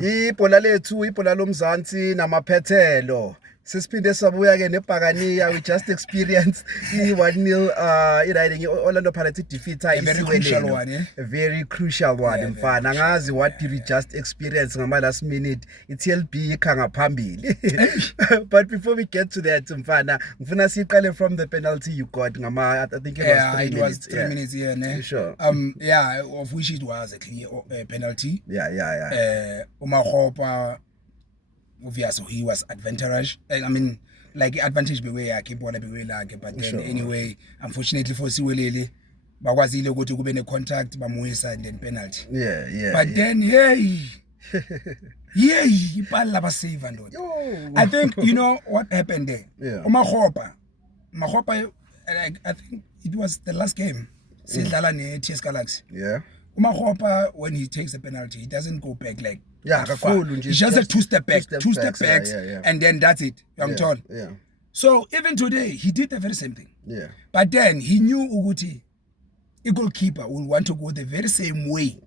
Ibhola lethu ibhola lomzansi namaphethelo. Sesiphinde sabuya ke nebhakaniya. We just experienced i-1-0 riding Orlando Pirates defeat a very crucial one, eh? A very crucial one mfana. Angazi what did we just experience ngama last minute. iTLB ikhanga phambili. But before we get to that mfana, ngifuna siqale from the penalty you got ngama I think it was 3 minutes. Yeah, ne? Sure. Yeah, of which it was a clear penalty. Yeah. Umakhopa obviously he was advantage. I mean, like advantage beway yakhe ibhola beway lakhe, but then anyway, unfortunately for Siwelele bakwazile ukuthi kube ne contact bamuyisa and then penalty. Yeah. But then ibala laba save ndoda. I think you know what happened there. Yeah. Umakhopa I think it was the last game. Sidlala ne TS Galaxy. Yeah. Umakhopa, when he takes a penalty, he doesn't go back like He just a two-step back, yeah. and then that's it. I'm told. Yeah. So even today, he did the very same thing. Yeah. But then he knew Uguti, a goalkeeper, will want to go the very same way.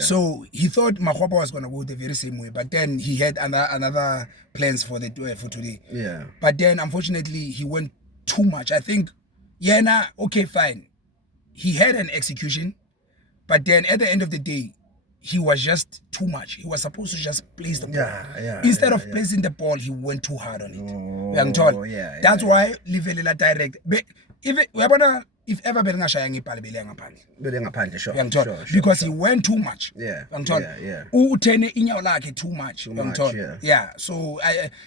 So he thought Makhopa was going to go the very same way, but then he had another plans for today. Yeah. But then unfortunately he went too much. I think okay, fine. He had an execution, but then at the end of the day, he was just too much. He was supposed to just place the ball. Instead of placing the ball, he went too hard on it. That's why Livelela direct. But if ever belingashaya ngiphala belengaphandle sure. Because he went too much. Uthene inyawo lakhe too much. So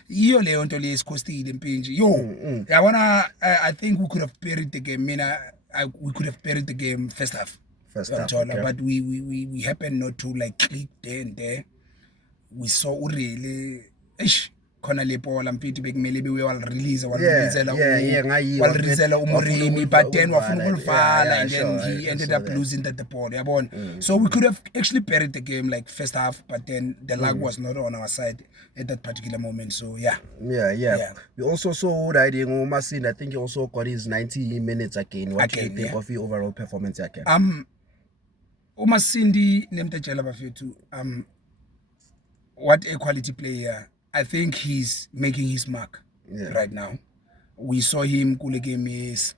iyo leyo nto lesikostile impinji. I think we could have buried the game. We could have buried the game first half. But we happened not to like click there and there. We saw really khona le bola mfiti bekumele bewe walreleasela uMoremi, but then wafuna ukulivala and then he ended up losing the ball yabona. So we could have actually buried the game like first half, but then the luck was not on our side at that particular moment. So yeah. We also saw riding Umasindi. I think he also got his 90 minutes again. What do you think of your overall performance again? Umasindi nemtetshela bafethu what a quality player. I think he's making his mark right now. We saw him kule game TS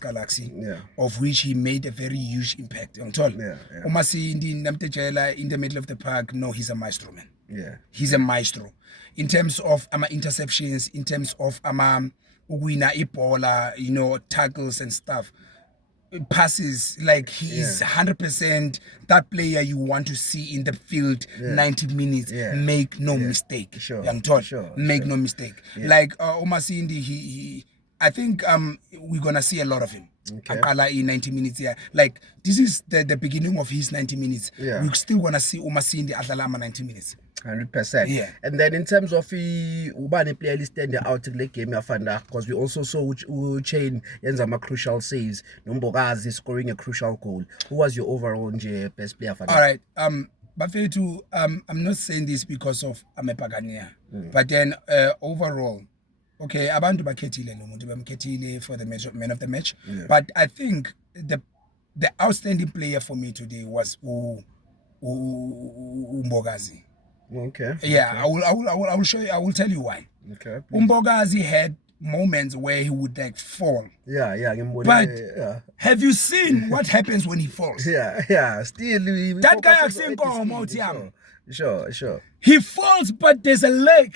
Galaxy, of which he made a very huge impact. Umasindi namtetshela in the middle of the park. No, he's a maestro, man. He's a maestro in terms of interceptions, in terms of uwina ibola, tackles and stuff. Passes, like he is 100% that player you want to see in the field 90 minutes. Make no mistake. Make no mistake. Like Umasindi, he I think we're gonna see a lot of him. Akala in 90 minutes. Like this is the beginning of his 90 minutes. We're still gonna see Umasindi Adalama 90 minutes. 100%. And then in terms of ubani player list stand out in the game yafanda, because we also saw Chain yenza crucial saves, Nombogazi scoring a crucial goal. Who was your overall best player for that? All right. Bafethu, I'm not saying this because of Amepagania, but then overall, okay, abantu bakhethile lo muntu bamkhethile for the man of the match, but I think the outstanding player for me today was Umbogazi. Okay. I will show you. I will tell you why. Okay. Umbogazi had moments where he would like fall. But have you seen what happens when he falls? Still that guy actually go Sure. He falls, but there's a leg.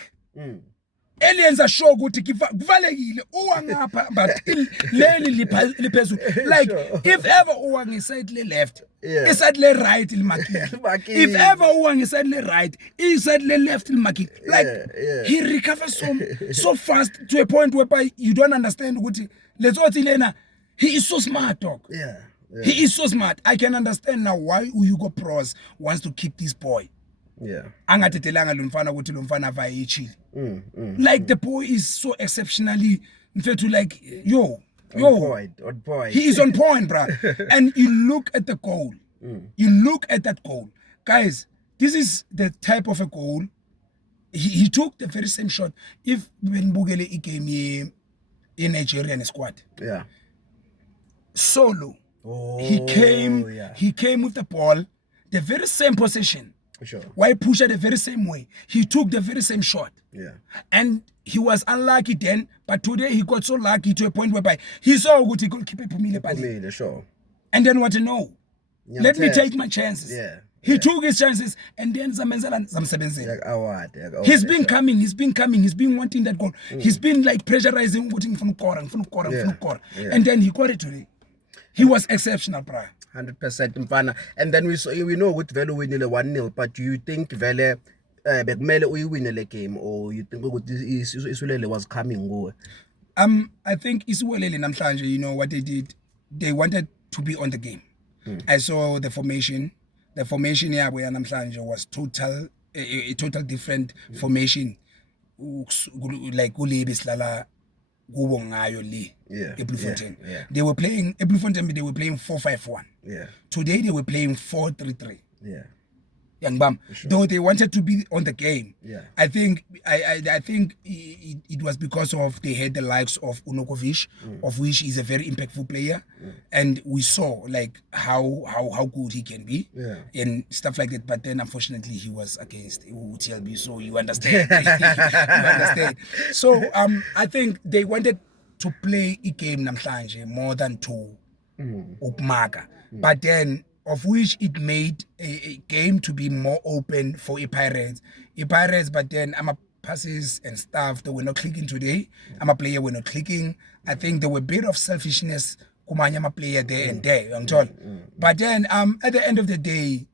Aliens are sure ukuthi kuvalekile uwangapha but leli liphezulu, like if ever uwangiside le left iside le right limakile, if ever uwangiside le right iside le left limakile, like he recovers so fast to a point whereby you don't understand ukuthi letsothi lena. He is so smart, dog. He is so smart. I can understand now why Hugo Bros wants to keep this boy. Angathetelanga lo mfana ukuthi lo mfana va ichile. Like the boy is so exceptionally mfethu, like yo on point. He is on point, bro. And you look at the goal. You look at that goal. Guys, this is the type of a goal. He took the very same shot. If when Bugele came in Nigerian squad. Yeah. Solo. He came with the ball, the very same position. Sure. Why push it the very same way? He took the very same shot. Yeah. And he was unlucky then, but today he got so lucky to a point whereby he saw what he could keep it. Sure. And then what to know? Let me take my chances. Yeah. He took his chances and then he's been coming, he's been wanting that goal. He's been like pressurizing, putting from corner. And then he got it today. He was exceptional, bro. 100% mfana. And then we know with Vele winile 1-0, but do you think Vele bekumele uyiwine le game, or you think ukuthi Isulele was coming nguwe? I think Isuwelele namhlanje, you know what they did? They wanted to be on the game. I saw the formation. The formation here where namhlanje was a total different formation. Like Ulebe Slala Gubo ngayo le. Eblufontein. They were playing Eblufontein, they were playing 4-5-1. Today they were playing 4-3-3. Young Bam, sure. Though they wanted to be on the game, I think it was because of they had the likes of Unokovic, of which is a very impactful player, and we saw like how good he can be, and stuff like that. But then unfortunately he was against TLB, so you understand. So I think they wanted to play a game namhlanje more than to upmaka, but then, of which it made a game to be more open for Pirates. But then passes and stuff, they were not clicking today. Player were not clicking. I think there were a bit of selfishness. Kumanya player there and there. I'm told. But then at the end of the day,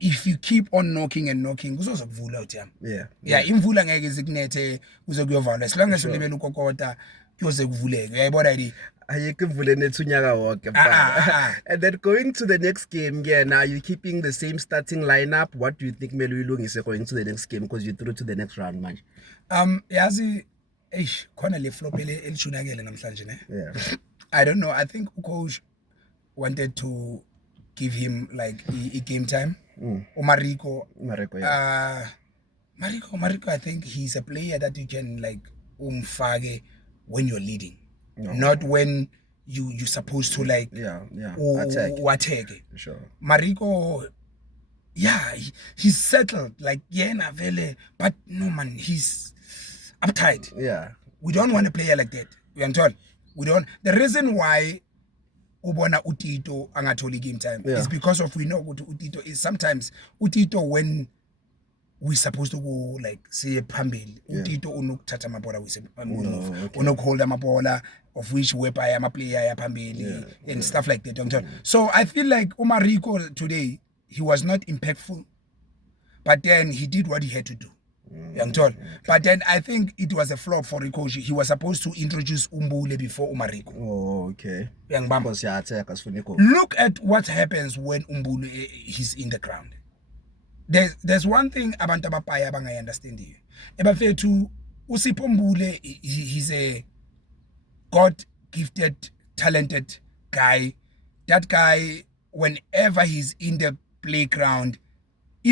if you keep on knocking, kuzozokuvula uthi imvula ngeke izikunethe kuzokuyovala. As long as ulebela ukokota kuzokuvuleka. Uyayibona idea. And then going to the next game, now you're keeping the same starting lineup. What do you think Melu Ilung is going to the next game, because you through to the next round, man? I don't know. I think coach wanted to give him like a game time. Mariko, I think he's a player that you can like umfage when you're leading. Not when you're supposed to like attack. Sure. Mariko, he's settled like Vele, but no man, he's uptight. We don't want a player like that. We are told. We don't. The reason why Ubona Utito angatoli game time is because of we know what Utito is. Sometimes Utito, when we supposed to go like say Pambil, Utito unukuthatha mabola we say unukholda mabola, of which whereby I'm a player Pambil and stuff like that. So I feel like Mariko today, he was not impactful, but then he did what he had to do. But then I think it was a flop for Rikoshi. He was supposed to introduce Umbule before Mariko. Oh, okay. Look at what happens when Umbule is in the ground. There's one thing abantu abapaya bangay understand here. Ebafethu uSipho Mbule, he's a God-gifted, talented guy. That guy, whenever he's in the playground,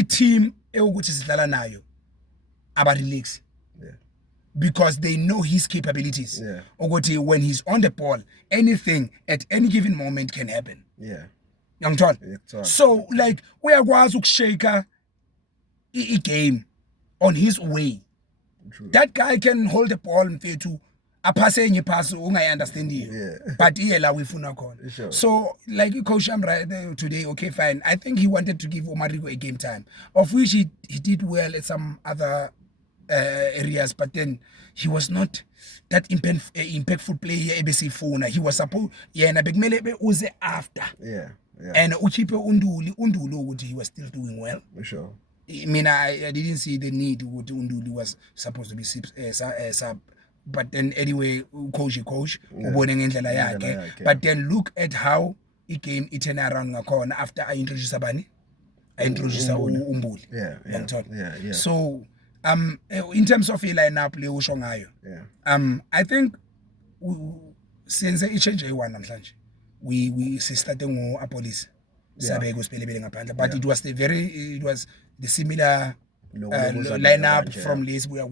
team ewukuthi sidlala nayo aba relax. Because they know his capabilities. Ukuthi when he's on the ball, anything at any given moment can happen. Young John. So like uyakwazi ukushaka a game on his way. True. That guy can hold the ball mfethu aphase enye pass ungayi understand you. But la wifuna khona. So like Coach Amra today, okay fine. I think he wanted to give Mariko a game time, of which he did well at some other areas, but then he was not that impactful player ebc funa. He was supposed na bekumele uze after. And uchipe unduli ukuthi he was still doing well. Sure. I mean, I didn't see the need what Unduli was supposed to be sub. But then anyway, coach, but then look at how it came turn around after I introduced Abani. I introduced Umbuli. So in terms of a lineup, I think since it changed we starting a police. But it was the similar lineup from Lesbia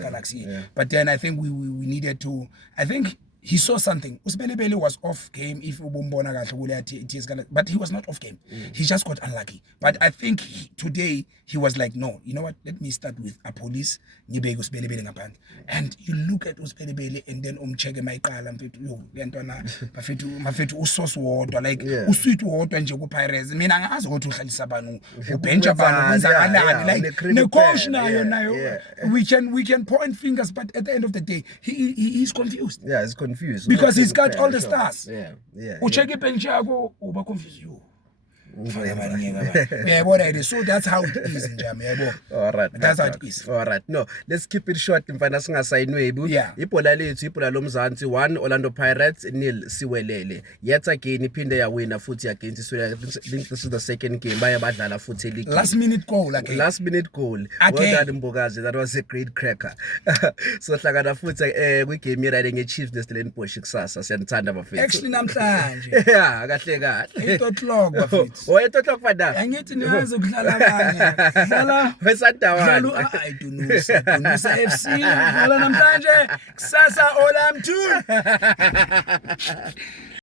Galaxy. But then I think we needed to. I think he saw something. Usibelebele was off game if ubumbona kahle kule TS, but he was not off game. He just got unlucky. But I think today he was like, no, you know what? Let me start with a police. And you look at Usibelebele and then umcheke mayiqala mfethu yo lentwana mafethu usource wodwa like usweet wodwa nje ku Pirates. Mina angazi ukuthi uhlalisa abantu ubench abantu benzakalani like ne coach nayo we can point fingers, but at the end of the day he's confused. Yeah, he's confused because he's got all the stars. Yeah. Bench yako uba confused you. Yeah, what it is. So that's how it is in Jamaica. All right. That's how it is. All right. No, let's keep it short. Mfana singasayinwebu. Ibhola lethu ibhola lomzansi 1 Orlando Pirates 0 Siwelele. Yet again iphinde yawina futhi against Siwelele. I think this is the second game baye badlala futhi league. Last minute goal again. Last minute goal. Well done Mbokazi. That was a great cracker. So hlangana futhi kwi game yera ngeChiefs neStellenbosch kusasa. Siyanthanda bafethu. Actually namhlanje. Yeah, kahle kahle. 8 o'clock bafethu. Oyetho fada angithi niyazi ukudlala abanye dlala wesandawana I don't know FC dlala namhlanje kusasa Olam 2